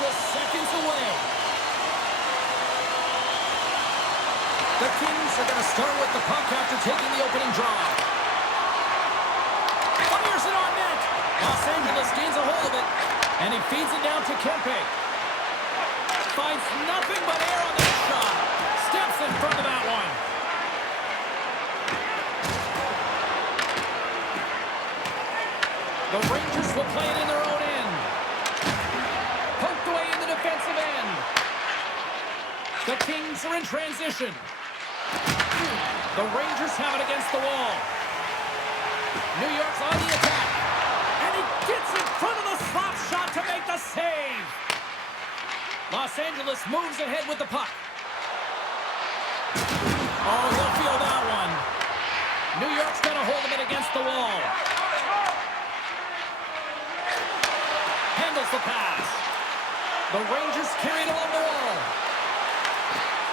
just seconds away. The Kings are going to start with the puck after taking the opening draw. Fires it on net. Los Angeles gains a hold of it, and he feeds it down to Kempe. Finds nothing but air on that shot. Steps in front of that one. The Rangers will play it in their own end. Poked away in the defensive end. The Kings are in transition. The Rangers have it against the wall. New York's on the attack. And he gets in front of the slap shot to make the save. Los Angeles moves ahead with the puck. Oh, he'll feel that one. New York's got a hold of it against the wall. Handles the pass. The Rangers carried along the wall.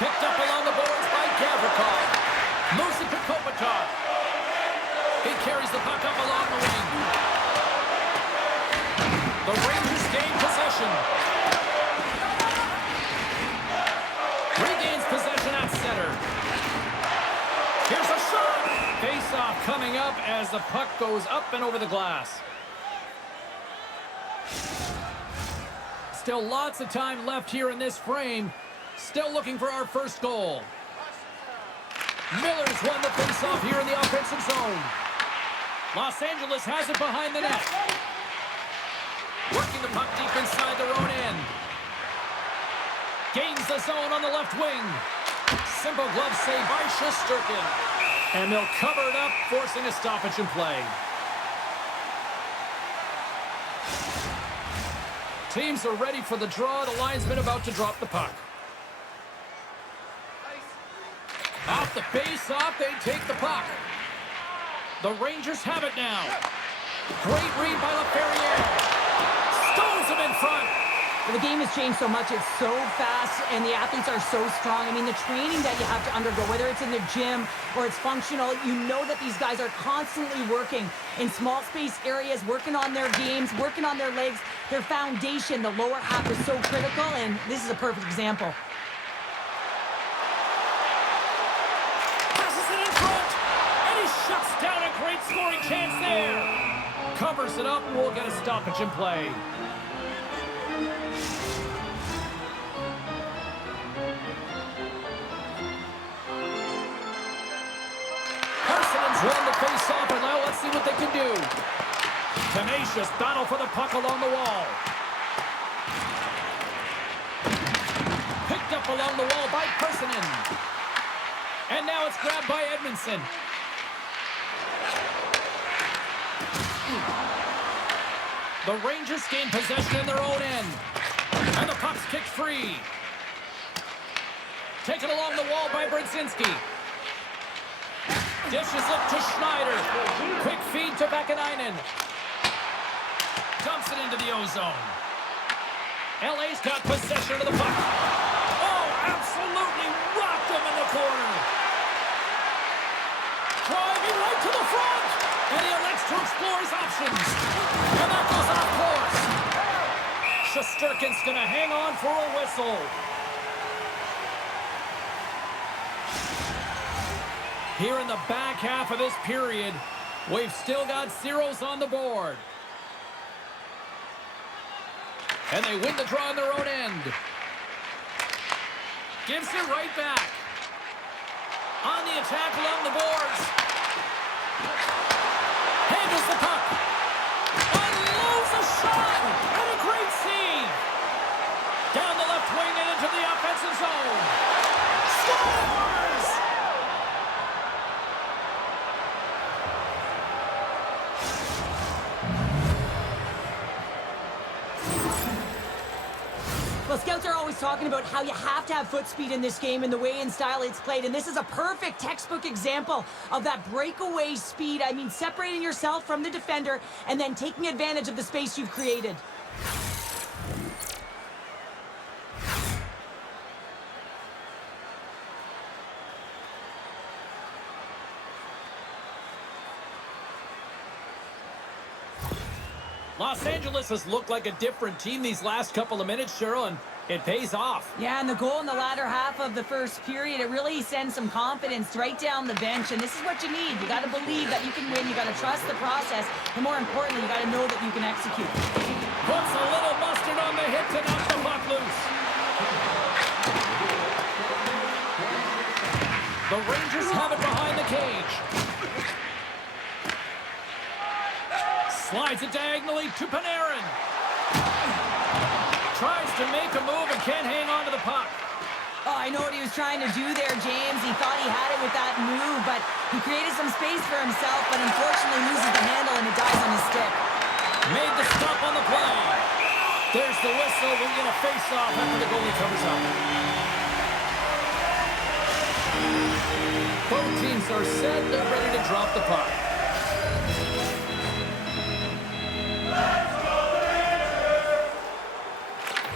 Picked up along the boards by Gavrikov. Moves it to Kopitar. He carries the puck up along the wing. The Rangers gain possession. Regains possession at center. Here's a shot. Face-off coming up as the puck goes up and over the glass. Still lots of time left here in this frame. Still looking for our first goal. Miller's won the face-off here in the offensive zone. Los Angeles has it behind the net. Working the puck deep inside their own end. Gains the zone on the left wing. Simple glove save by Shesterkin. And they'll cover it up, forcing a stoppage in play. Teams are ready for the draw. The linesman about to drop the puck. Off the face-off, they take the puck. The Rangers have it now. Great read by LaFerriere. Stones him in front. Well, the game has changed so much. It's so fast, and the athletes are so strong. I mean, the training that you have to undergo, whether it's in the gym or it's functional, you know that these guys are constantly working in small space areas, working on their games, working on their legs, their foundation. The lower half is so critical, and this is a perfect example. Passes it in front, and he shuts down a great scoring chance there. Covers it up, and we'll get a stoppage in play. Won the face-off, and now let's see what they can do. Tenacious battle for the puck along the wall. Picked up along the wall by Persinen. And now it's grabbed by Edmondson. The Rangers gain possession in their own end. And the puck's kicked free. Taken along the wall by Brzezinski. Dishes it to Schneider. Quick feed to Vakanainen. Dumps it into the ozone. LA's got possession of the puck. Oh, absolutely rocked him in the corner. Driving right to the front. And he elects to explore his options. And that goes off course. Shesterkin's going to hang on for a whistle. Here in the back half of this period, we've still got zeros on the board. And they win the draw on their own end. Gives it right back. On the attack along the boards. Handles the puck. Unloads a shot. And a great save. Down the left wing and into the offensive zone. Scores! Well, scouts are always talking about how you have to have foot speed in this game and the way and style it's played, and this is a perfect textbook example of that breakaway speed. I mean, separating yourself from the defender and then taking advantage of the space you've created. Los Angeles has looked like a different team these last couple of minutes, Cheryl, and it pays off. Yeah, and the goal in the latter half of the first period, it really sends some confidence right down the bench, and this is what you need. You got to believe that you can win. You got to trust the process, and more importantly, you got to know that you can execute. Puts a little mustard on the hit to knock the puck loose. The Rangers have it behind the cage. Slides it diagonally to Panarin. Tries to make a move and can't hang on to the puck. Oh, I know what he was trying to do there, James. He thought he had it with that move, but he created some space for himself, but unfortunately loses the handle and it dies on his stick. Made the stop on the play. There's the whistle. We're going to face off after the goalie covers up. Both teams are set. They're ready to drop the puck.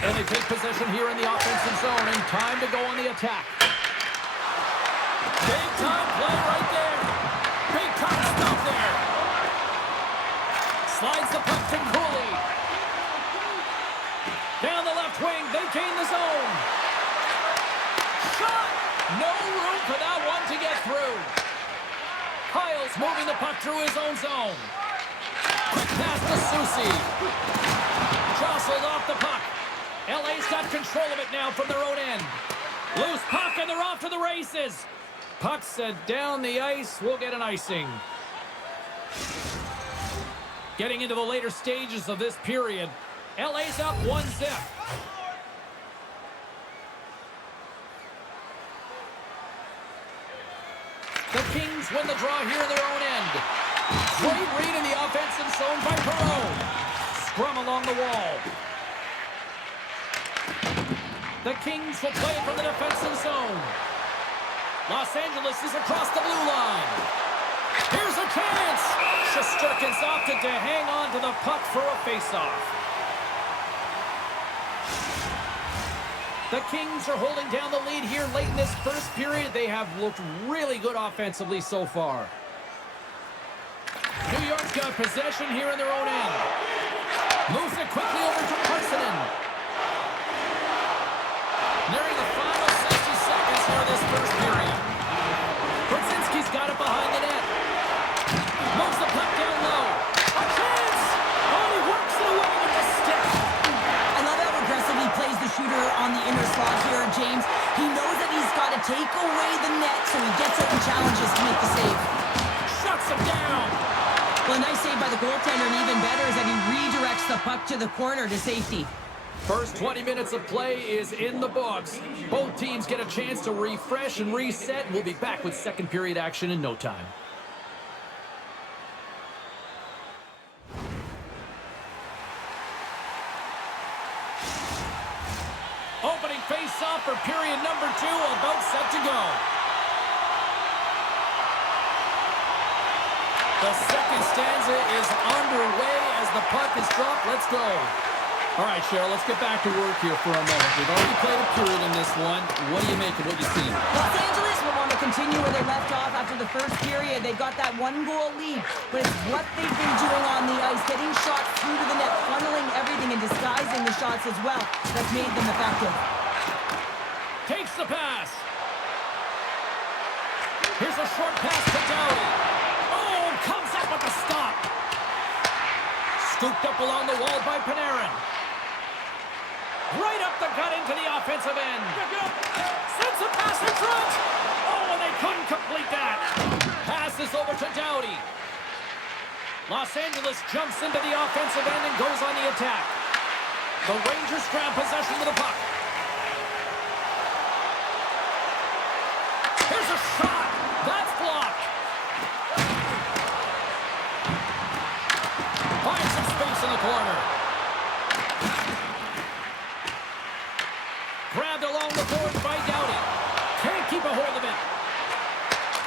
And they take possession here in the offensive zone, and time to go on the attack. Big time play right there. Big time stop there. Slides the puck to Cooley. Down the left wing, they gain the zone. Shot! No room for that one to get through. Kyle's moving the puck through his own zone. Quick pass to Soucy. Jostled off the puck. LA's got control of it now from their own end. Loose puck, and they're off to the races. Puck set down the ice. We'll get an icing. Getting into the later stages of this period. LA's up 1-0. The Kings win the draw here in their own end. Great read in the offensive zone by Perreault. Scrum along the wall. The Kings will play it from the defensive zone. Los Angeles is across the blue line. Here's a chance. Shesterkin's opted to hang on to the puck for a faceoff. The Kings are holding down the lead here late in this first period. They have looked really good offensively so far. New York's got possession here in their own end. Moves it quickly over to Parsonen. Nearing the final 60 seconds here of this first period. Brzezinski's got it behind the net. Moves the puck down low. A chance! Oh, he works it away with the stick. I love how aggressive he plays the shooter on the inner slot here, James. He knows that he's got to take away the net, so he gets out and challenges to make the save. Shuts him down. Well, a nice save by the goaltender, and even better is that he redirects the puck to the corner to safety. First 20 minutes of play is in the books. Both teams get a chance to refresh and reset. We'll be back with second period action in no time. Opening face-off for period number 2, about set to go. The second stanza is underway as the puck is dropped. Let's go. All right, Cheryl, let's get back to work here for a moment. We've already played a period in this one. What do you make of what you've seen? Los Angeles will want to continue where they left off after the first period. They've got that one-goal lead, but it's what they've been doing on the ice, getting shots through to the net, funneling everything and disguising the shots as well. That's made them effective. Takes the pass. Here's a short pass to Doughty. Oh, comes up with a stop. Scooped up along the wall by Panarin. Right up the gut into the offensive end. Sends a pass in front. Oh, and they couldn't complete that. Passes over to Doughty. Los Angeles jumps into the offensive end and goes on the attack. The Rangers grab possession of the puck. Here's a shot. That's blocked. Finds some space in the corner. Grabbed along the boards by Doughty. Can't keep a hold of it.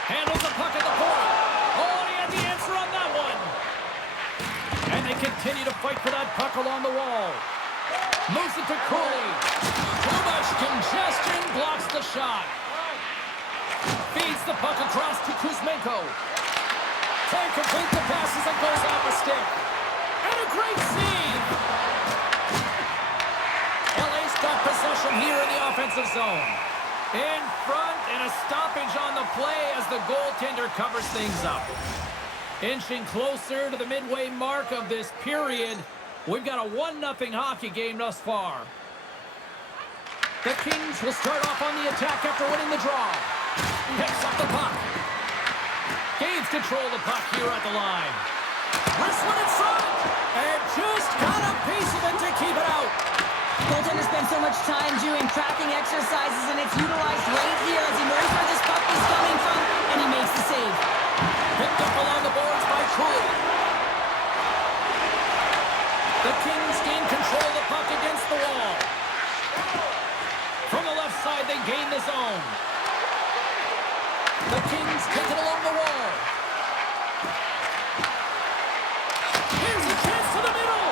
Handles the puck at the point. Oh, and he had the answer on that one. And they continue to fight for that puck along the wall. Moves it to Cooley. Too much congestion. Blocks the shot. Feeds the puck across to Kuzmenko. Can't complete the passes and goes off a stick. And a great save! LA's got possession here in the offensive zone. In front, and a stoppage on the play as the goaltender covers things up. Inching closer to the midway mark of this period, we've got a 1-0 hockey game thus far. The Kings will start off on the attack after winning the draw. Picks up the puck. Gains control of the puck here at the line. Wrestling in front, and just got a piece of it to keep it out. Goaltender spends so much time doing tracking exercises, and it's utilized right here as he knows where this puck is coming from, and he makes the save. Picked up along the boards by Troy. The Kings gain control of the puck against the wall. From the left side, they gain the zone. The Kings take it along the wall. Here's a chance to the middle,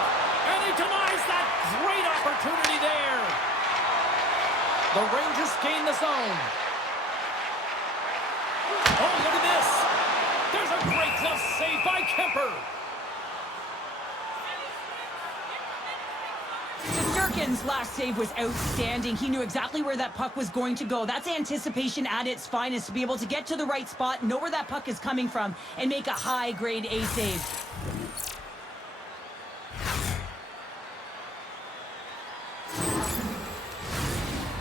and he denies that great opportunity there. The Rangers gain the zone. Oh, look at this. There's a great glove save by Kemper. Durkin's last save was outstanding. He knew exactly where that puck was going to go. That's anticipation at its finest, to be able to get to the right spot, know where that puck is coming from, and make a high-grade A save.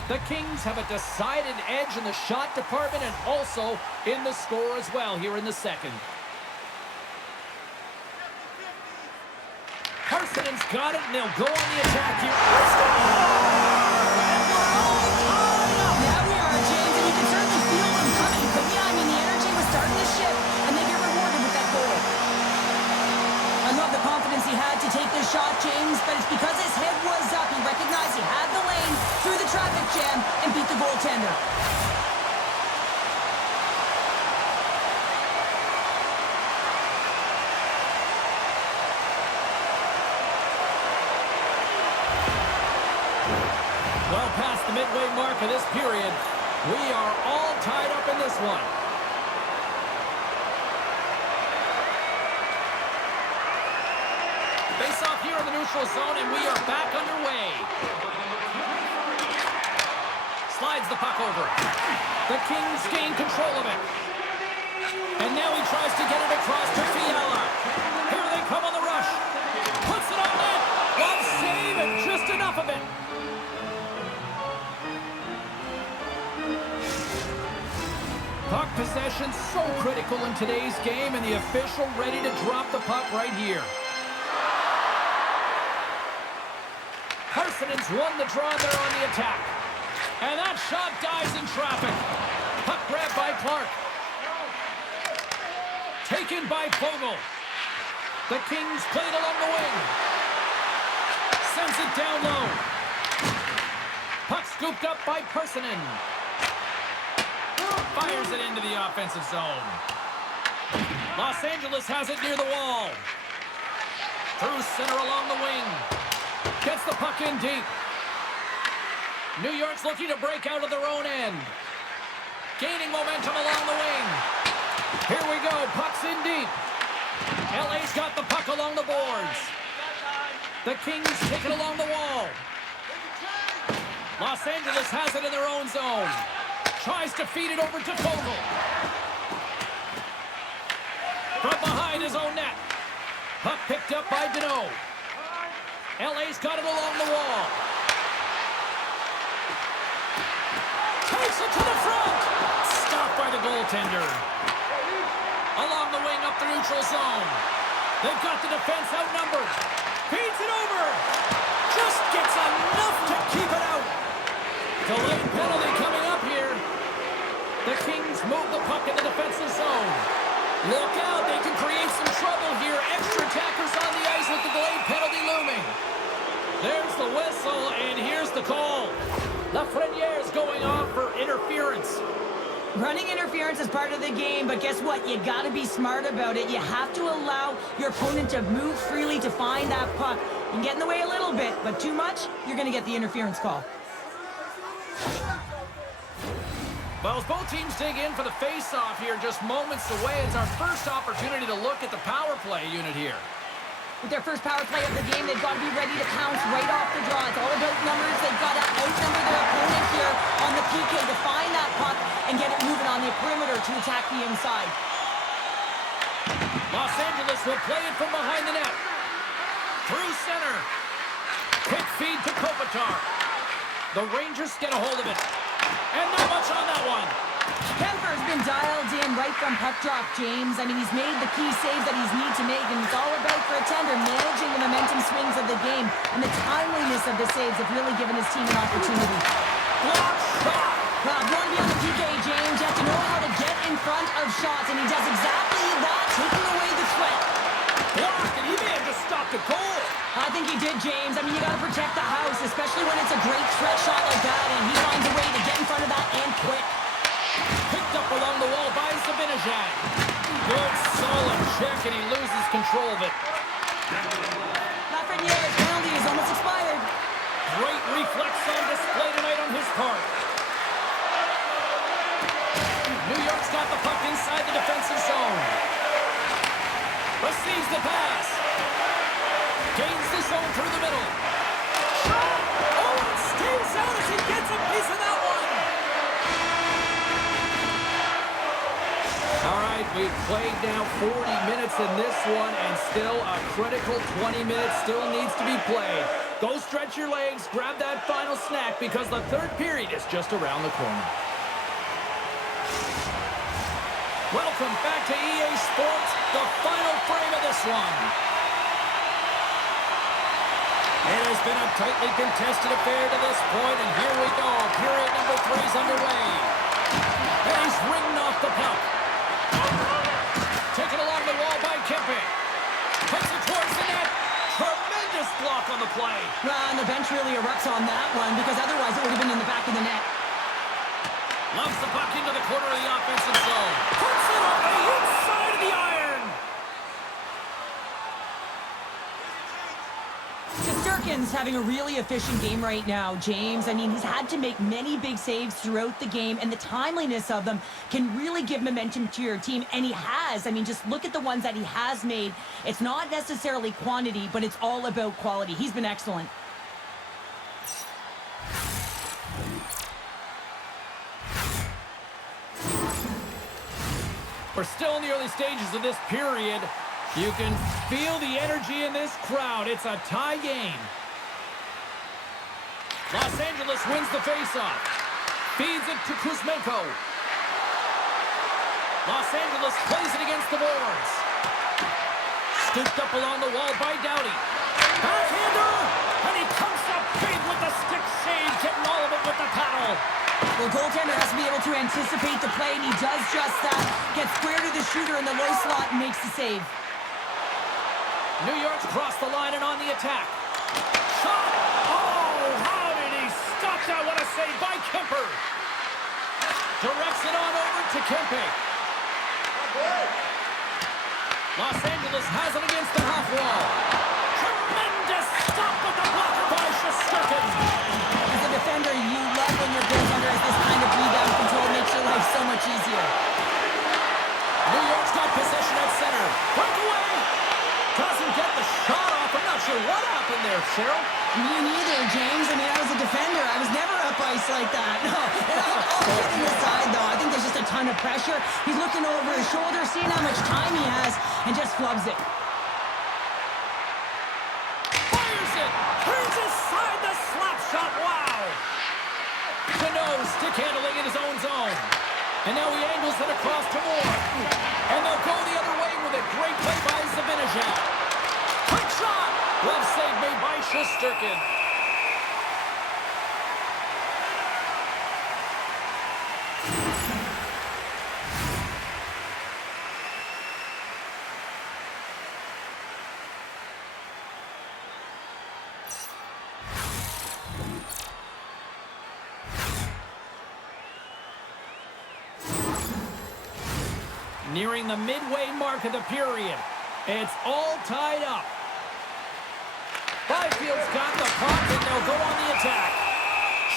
The Kings have a decided edge in the shot department and also in the score as well here in the second. Parsonen's got it, and they'll go on the attack here. Now we are, James, and you can certainly feel them coming. But yeah, I mean, the energy was starting to shift, and they get rewarded with that goal. I love the confidence he had to take this shot, James, but it's because his head was up. He recognized he had the lane through the traffic jam and beat the goaltender. Well past the midway mark of this period, we are all tied up in this one. Face off here in the neutral zone, and we are back underway. Slides the puck over. The Kings gain control of it. And now he tries to get it across to Fiala. Here they come on the rush. Puts it on net. One save and just enough of it. Puck possession so critical in today's game, and the official ready to drop the puck right here. Parsonen's won the draw there on the attack. And that shot dies in traffic. Puck grabbed by Clark. Taken by Fogle. The Kings played along the wing. Sends it down low. Puck scooped up by Parsonen. Fires it into the offensive zone. Los Angeles has it near the wall. Through center along the wing. Gets the puck in deep. New York's looking to break out of their own end. Gaining momentum along the wing. Here we go. Puck's in deep. LA's got the puck along the boards. The Kings take it along the wall. Los Angeles has it in their own zone. Tries to feed it over to Fogle. From behind his own net. Puck picked up by Deneau. LA's got it along the wall. Takes it to the front. Stopped by the goaltender. Along the wing up the neutral zone. They've got the defense outnumbered. Feeds it over. Just gets enough to keep it out. Delayed penalty coming up here. The Kings move the puck in the defensive zone. Look out, they can create some trouble here. Extra attackers on the ice with the delayed penalty looming. There's the whistle, and here's the call. Lafreniere's going off for interference. Running interference is part of the game, but guess what? You got to be smart about it. You have to allow your opponent to move freely to find that puck. You can get in the way a little bit, but too much, you're going to get the interference call. Well, as both teams dig in for the face-off here, just moments away, it's our first opportunity to look at the power play unit here. With their first power play of the game, they've got to be ready to pounce right off the draw. It's all about numbers. They've got to outnumber their opponent here on the PK to find that puck and get it moving on the perimeter to attack the inside. Los Angeles will play it from behind the net. Through center. Quick feed to Kopitar. The Rangers get a hold of it. And not much on that one. Kemper's been dialed in right from puck drop, James. I mean, he's made the key saves that he's need to make, and it's all about for a tender managing the momentum swings of the game, and the timeliness of the saves have really given his team an opportunity. Block shot. Well, if you want to be on the PK, James, you have to know how to get in front of shots, and he does exactly that, taking away the threat. Blocked, and he may have just stopped a goal. I think he did, James. I mean, you got to protect the house, especially when it's a great threat shot like that, and he finds a way to get in front of that and quick. Picked up along the wall by Zibanejad. Good, solid check, and he loses control of it. Lafreniere's penalty is almost expired. Great reflex on display tonight on his part. New York's got the puck inside the defensive zone. Receives the pass. Gains the zone through the middle. Shot! Oh, it stays out as he gets a piece of that one. All right, we've played now 40 minutes in this one, and still a critical 20 minutes still needs to be played. Go stretch your legs, grab that final snack, because the third period is just around the corner. Welcome back to EA Sports, the final frame of this one. It has been a tightly contested affair to this point, and here we go. Period number 3 is underway. And he's ringing off the puck. Taken along the wall by Kempe. Puts it towards the net. Tremendous block on the play. Well, and the bench really erupts on that one, because otherwise it would have been in the back of the net. Loves the puck into the corner of the offensive zone. Puts it on the inside of the iron. Shesterkin's having a really efficient game right now, James. I mean, he's had to make many big saves throughout the game, and the timeliness of them can really give momentum to your team, and he has. I mean, just look at the ones that he has made. It's not necessarily quantity, but it's all about quality. He's been excellent. We're still in the early stages of this period. You can feel the energy in this crowd. It's a tie game. Los Angeles wins the faceoff. Feeds it to Kuzmenko. Los Angeles plays it against the boards. Scooped up along the wall by Doughty. Backhander! And he comes up big with the stick save, getting all of it with the paddle. Well, goaltender has to be able to anticipate the play, and he does just that. Gets square to the shooter in the low slot and makes the save. New York's crossed the line and on the attack. Shot! Oh, how did he stop that? What a save by Kemper. Directs it on over to Kempe. Los Angeles has it against the half wall. Tremendous stop with the block by Shesterkin. As a defender, you love when your goaltender has this kind of rebound control. It makes your life so much easier. New York's got possession at center. Breakaway! Doesn't get the shot off. I'm not sure what happened there, Cheryl. Me neither, James. I mean, I was a defender. I was never up ice like that. No. And all kidding aside, though, I think there's just a ton of pressure. He's looking over his shoulder, seeing how much time he has, and just flubs it. Fires it! Turns aside the slap shot. Wow! Cano stick handling in his own zone. And now he angles it across to Moore. And they'll go the other way with it. Great play by Zibanejad. Quick shot! Glove save made by Shesterkin. Nearing the midway mark of the period. It's all tied up. Byfield's got the puck, and they'll go on the attack.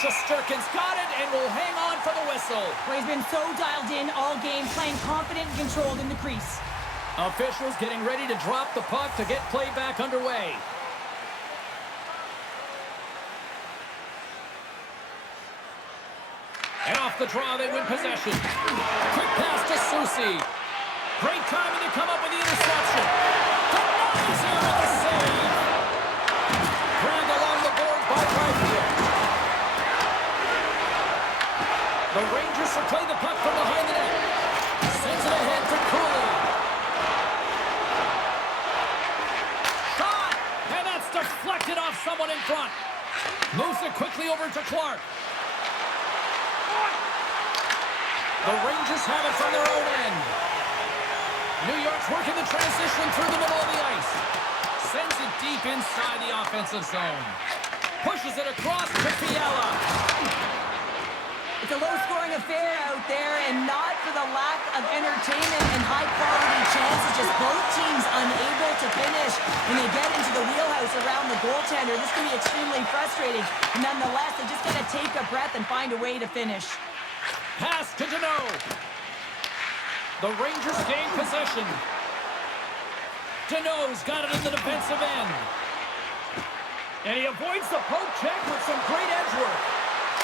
Shesterkin's got it and will hang on for the whistle. Well, he's been so dialed in all game, playing confident and controlled in the crease. Officials getting ready to drop the puck to get play back underway. And off the draw, they win possession. Quick pass to Susi. Great timing to come up with the interception. Denies him with the save. Dragged along the board by Byfield. The Rangers will play the puck from behind the net. Sends it ahead to Cooley. Shot! And that's deflected off someone in front. Moves it quickly over to Clark. The Rangers have it from their own end. New York's working the transition through the middle of the ice. Sends it deep inside the offensive zone. Pushes it across to Fiala. It's a low-scoring affair out there, and not for the lack of entertainment and high-quality chances. Just both teams unable to finish when they get into the wheelhouse around the goaltender. This can be extremely frustrating. Nonetheless, they just got to take a breath and find a way to finish. Pass to Deneau. The Rangers gain possession. Deneau's got it in the defensive end. And he avoids the poke check with some great edge work.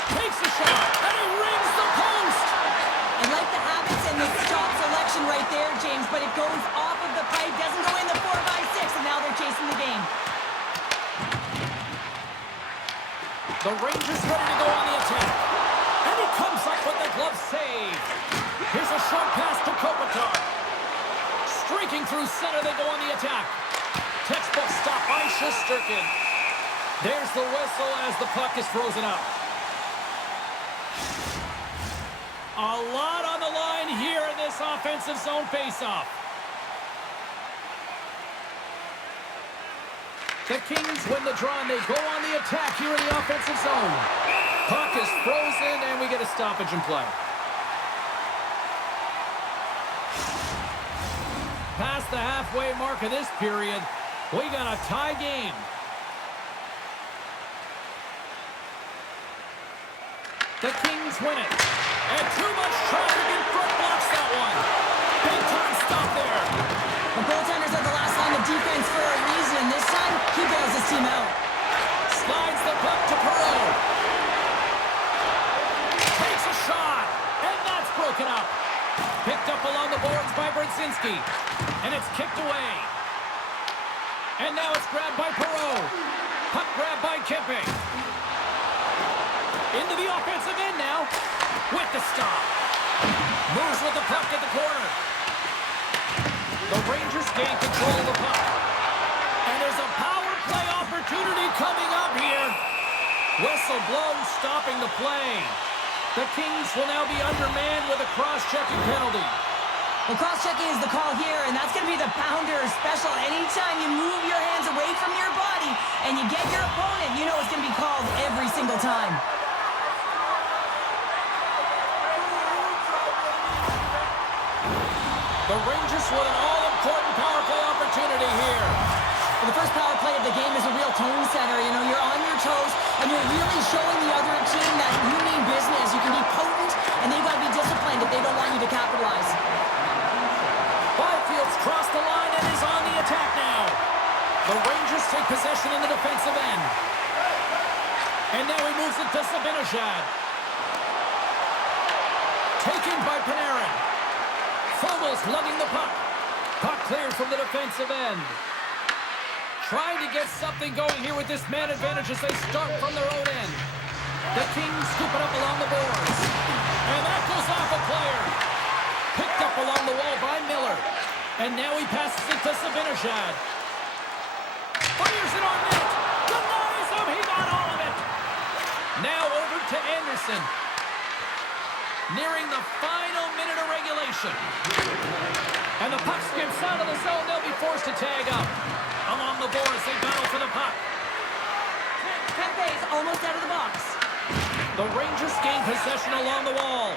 Takes a shot, and he rings the post! I like the habits and the stop selection right there, James, but it goes off of the pipe, doesn't go in the 4x6, and now they're chasing the game. The Rangers ready to go on the attack. And he comes up with the glove save. Here's a short pass to Kopitar. Streaking through center, they go on the attack. Textbook stop by Shesterkin. There's the whistle as the puck is frozen up. A lot on the line here in this offensive zone faceoff. The Kings win the draw and they go on the attack here in the offensive zone. Puck is frozen and we get a stoppage in play. Past the halfway mark of this period, we got a tie game. The Kings win it. And too much traffic in front blocks that one. Big time stop there. The goaltenders are the last line of defense for a reason. This time, he bails his team out. Slides the puck to Perreault. Takes a shot. And that's broken up. Picked up along the boards by Brzezinski. And it's kicked away. And now it's grabbed by Perreault. Puck grabbed by Kempe. Into the offensive end now. With the stop. Moves with the puck at the corner. The Rangers gain control of the puck. And there's a power play opportunity coming up here. Whistle blows, stopping the play. The Kings will now be undermanned with a cross-checking penalty. Well, cross-checking is the call here, and that's going to be the pounder special. Anytime you move your hands away from your body and you get your opponent, you know it's going to be called every single time. The Rangers with an all-important power play opportunity here. Well, the first power play of the game is a real tone setter. You know, you're on your toes, and you're really showing the other team that you mean business. You can be potent, and they've got to be disciplined if they don't want you to capitalize. Byfield's crossed the line and is on the attack now. The Rangers take possession in the defensive end. And now he moves it to Zibanejad. Taken by Panarin. Fogel's lugging the puck. Puck cleared from the defensive end. Trying to get something going here with this man advantage as they start from their own end. The Kings scoop it up along the boards. And that goes off a player. Picked up along the wall by Miller. And now he passes it to Zibanejad. Fires it on net. Denies him. He got all of it. Now over to Anderson. Nearing the final minute of regulation. And the puck skips out of the zone. They'll be forced to tag up. Along the boards, they battle for the puck. Kempe is almost out of the box. The Rangers gain possession along the wall.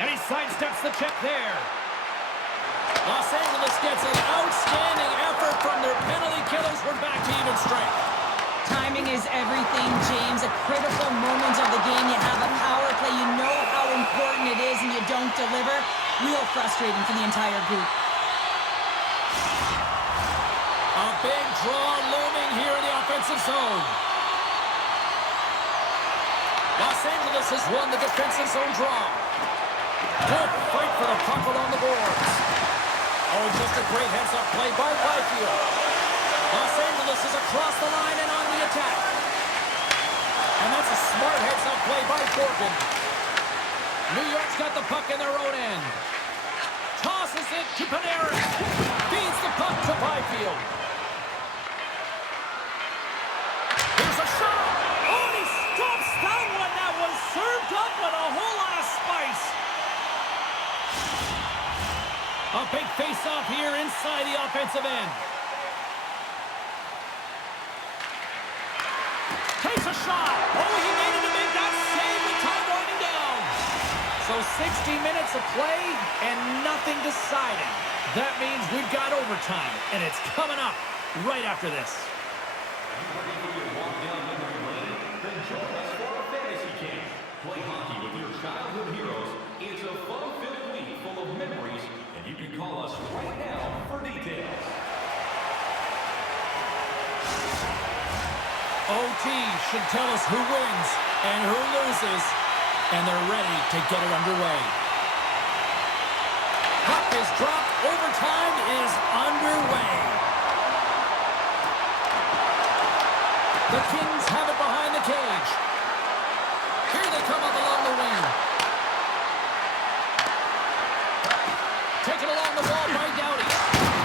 And he sidesteps the check there. Los Angeles gets an outstanding effort from their penalty killers. We're back to even strength. Timing is everything, James. A critical moment of the game. You have a power play. You know how important it is, and you don't deliver. real frustrating for the entire group. A big draw looming here in the offensive zone. Los Angeles has won the defensive zone draw. Good fight for the puck along the boards. Oh, just a great heads-up play by Byfield. Los Angeles is across the line and on the attack. And that's a smart heads-up play by Corgan. New York's got the puck in their own end. Tosses it to Panarin. Feeds the puck to Byfield. Here's a shot. Oh, and he stops that one. That was served up with a whole lot of spice. A big face-off here inside the offensive end. Takes a shot. Oh, he made it to make that save with time winding down. So 60 minutes of play and nothing decided. That means we've got overtime, and it's coming up right after this. Are you ready for your walk down memory lane? Then join us for a fantasy camp. Play hockey with your childhood heroes. It's a fun-filled week full of memories, and you can call us right now for details. OT should tell us who wins and who loses, and they're ready to get it underway. Puck is dropped. Overtime is underway. The Kings have it behind the cage. Here they come up along the wing. Taken along the wall by Doughty.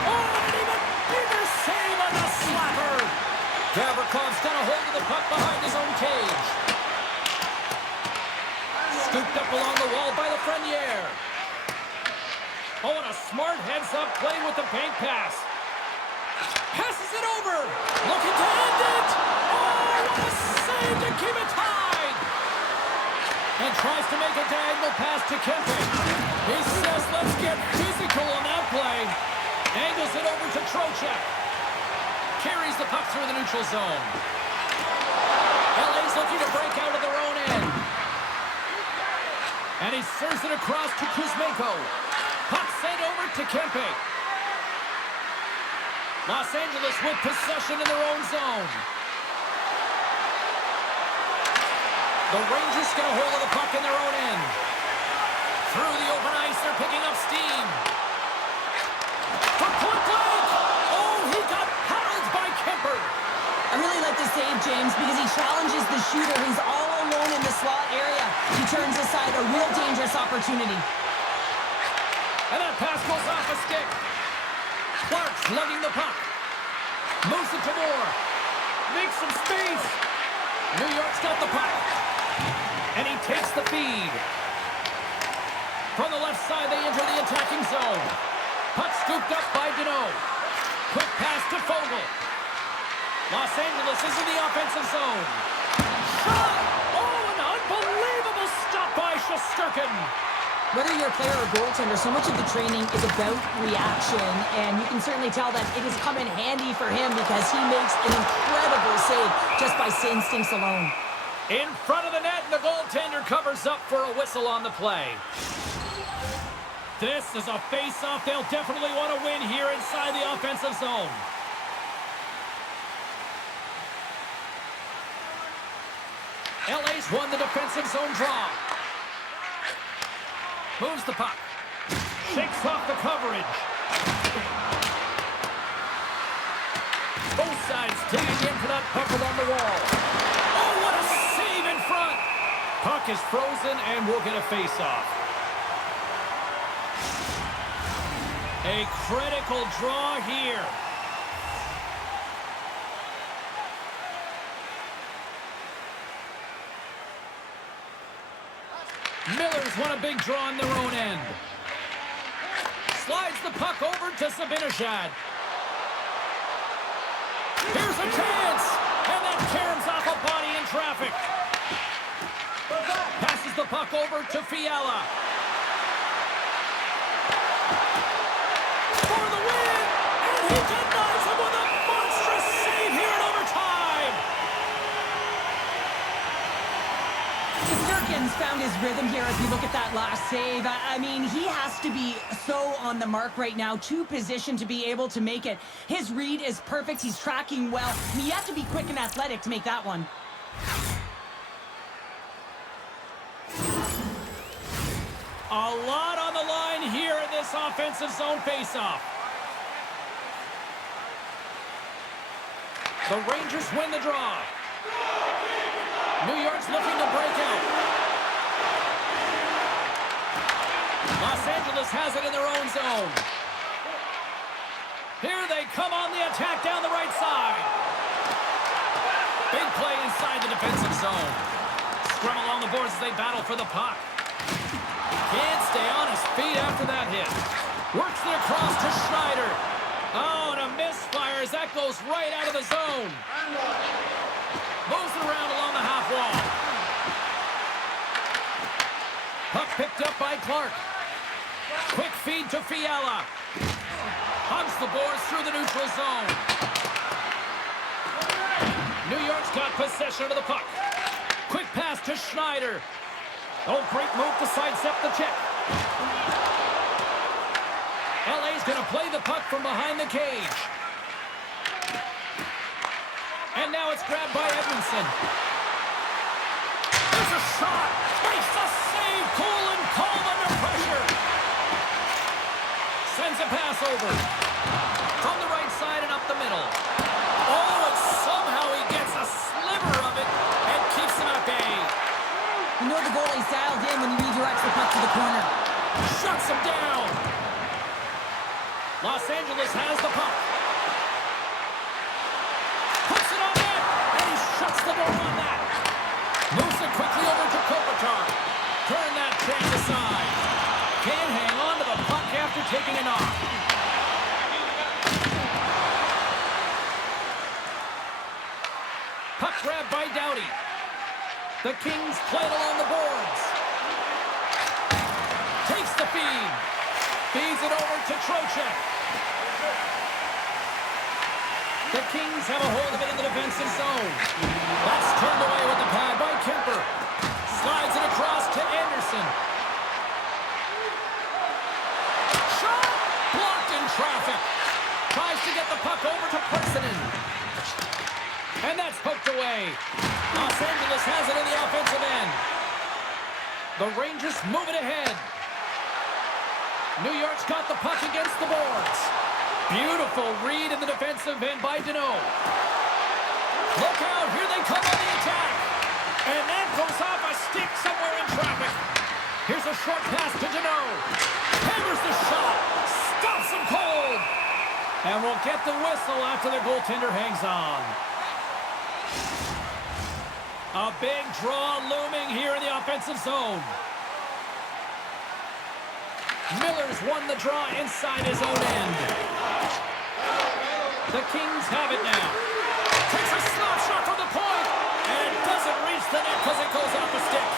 Oh, and an even bigger save on the slapper. Gavrikoff's got a hold of the puck behind his own cage. Scooped up along the wall by Lafreniere. Oh, and a smart heads-up play with the bank pass. Passes it over. Looking to end it. Oh, what a save to keep it tied. And tries to make a diagonal pass to Kempe. He says, let's get physical on that play. Angles it over to Trocheck. Carries the puck through the neutral zone. LA's looking to break out of their own end. And he serves it across to Kuzmenko. Puck sent over to Kempe. Los Angeles with possession in their own zone. The Rangers get a hold of the puck in their own end. Through the open ice, they're picking up steam. For point blank! Oh, he got paddled by Kemper. I really like the save, James, because he challenges the shooter who's all alone in the slot area. He turns aside a real dangerous opportunity. And that pass goes off a stick. Clark's lugging the puck. Moves it to Moore. Makes some space. New York's got the puck. And he takes the feed. From the left side, they enter the attacking zone. Puck scooped up by Deneau. Quick pass to Fogle. Los Angeles is in the offensive zone. Shot! Oh, an unbelievable stop by Shesterkin. Whether you're a player or goaltender, so much of the training is about reaction, and you can certainly tell that it has come in handy for him because he makes an incredible save just by instincts alone. In front of the net, and the goaltender covers up for a whistle on the play. This is a face-off they'll definitely want to win here inside the offensive zone. LA's won the defensive zone draw. Moves the puck. Shakes off the coverage. Both sides digging in for that puck along the wall. Oh, what a save in front. Puck is frozen and we'll get a face-off. A critical draw here. Miller's won a big draw on their own end. Slides the puck over to Zibanejad. Here's a chance! And that caroms off a body in traffic. Passes the puck over to Fiala. For the win! And he denies him with a monstrous save here in overtime! Shesterkin's found his rhythm here as we look at that last save. I mean, he has to be so on the mark right now, to position to be able to make it. His read is perfect. He's tracking well. I mean, you have to be quick and athletic to make that one. A lot on the line here in this offensive zone faceoff. The Rangers win the draw. New York's looking to break out. Los Angeles has it in their own zone. Here they come on the attack down the right side. Big play inside the defensive zone. Scrum along the boards as they battle for the puck. Can't stay on his feet after that hit. Works the cross to Schneider. Oh, and a misfire as that goes right out of the zone. Moves it around along the half wall. Puck picked up by Clark. Quick feed to Fiala. Humps the boards through the neutral zone. New York's got possession of the puck. Quick pass to Schneider. Oh, great move to sidestep the check. LA's going to play the puck from behind the cage. And now it's grabbed by Edmondson. There's a shot. Makes the save. Cool and calm under pressure. Sends a pass over. From the right side and up the middle. Oh, and somehow he gets a sliver of it and keeps him at bay. You know the goalie's dialed in when he redirects the puck to the corner. Shuts him down. Los Angeles has the puck. Puts it on net, and he shuts the door on that. Moves it quickly over to Kopitar. Turn that chance aside. Can't hang on to the puck after taking a knock. Puck grab by Doughty. The Kings play it along the boards. Takes the feed. Feeds it over to Trocheck. The Kings have a hold of it in the defensive zone. That's turned away with the pad by Kemper. Slides it across to Anderson. Shot! Blocked in traffic. Tries to get the puck over to Parsonen. And that's poked away. Los Angeles has it in the offensive end. The Rangers move it ahead. New York's got the puck against the boards. Beautiful read in the defensive end by Deneau. Look out, here they come on the attack. And that goes off a stick somewhere in traffic. Here's a short pass to Deneau. Hammers the shot. Stops him cold. And we'll get the whistle after the goaltender hangs on. A big draw looming here in the offensive zone. Miller's won the draw inside his own end. The Kings have it now. Takes a slap shot from the point, and doesn't reach the net because it goes off the stick.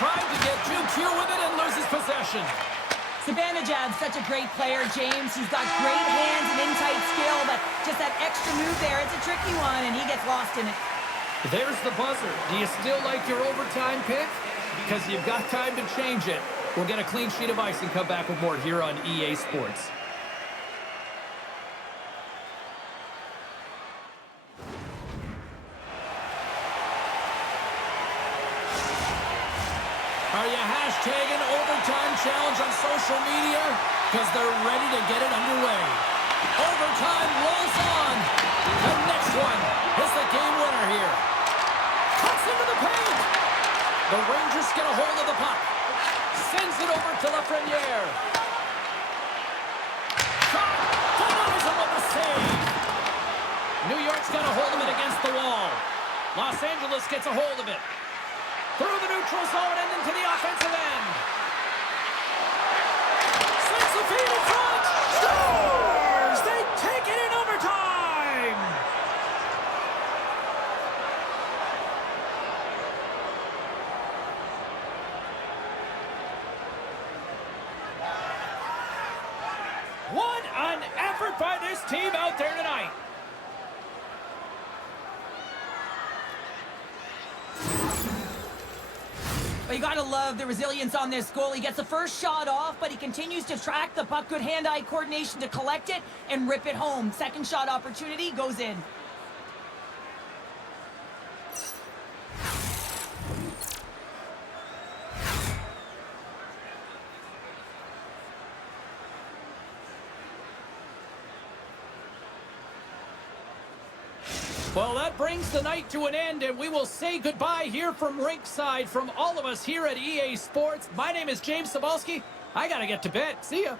Tried to get GQ with it and loses possession. Zibanejad's such a great player, James. He's got great hands and in-tight skill, but just that extra move there, it's a tricky one, and he gets lost in it. There's the buzzer. Do you still like your overtime pick? Because you've got time to change it. We'll get a clean sheet of ice and come back with more here on EA Sports. Are you hashtagging overtime challenge on social media? Because they're ready to get it underway. Overtime rolls on. The next one is the game winner here. Cuts into the paint. The Rangers get a hold of the puck. Sends it over to Lafreniere. Shot! Denies him with the save. New York's got a hold of it against the wall. Los Angeles gets a hold of it. Through the neutral zone and into the offensive end. Sends the feed in front. Scores! They take it in overtime! What an effort by this team out there tonight. Well, you gotta love the resilience on this goal. He gets the first shot off, but he continues to track the puck. Good hand-eye coordination to collect it and rip it home. Second shot opportunity goes in. Well, that brings the night to an end, and we will say goodbye here from rinkside from all of us here at EA Sports. My name is James Cebulski. I got to get to bed. See ya.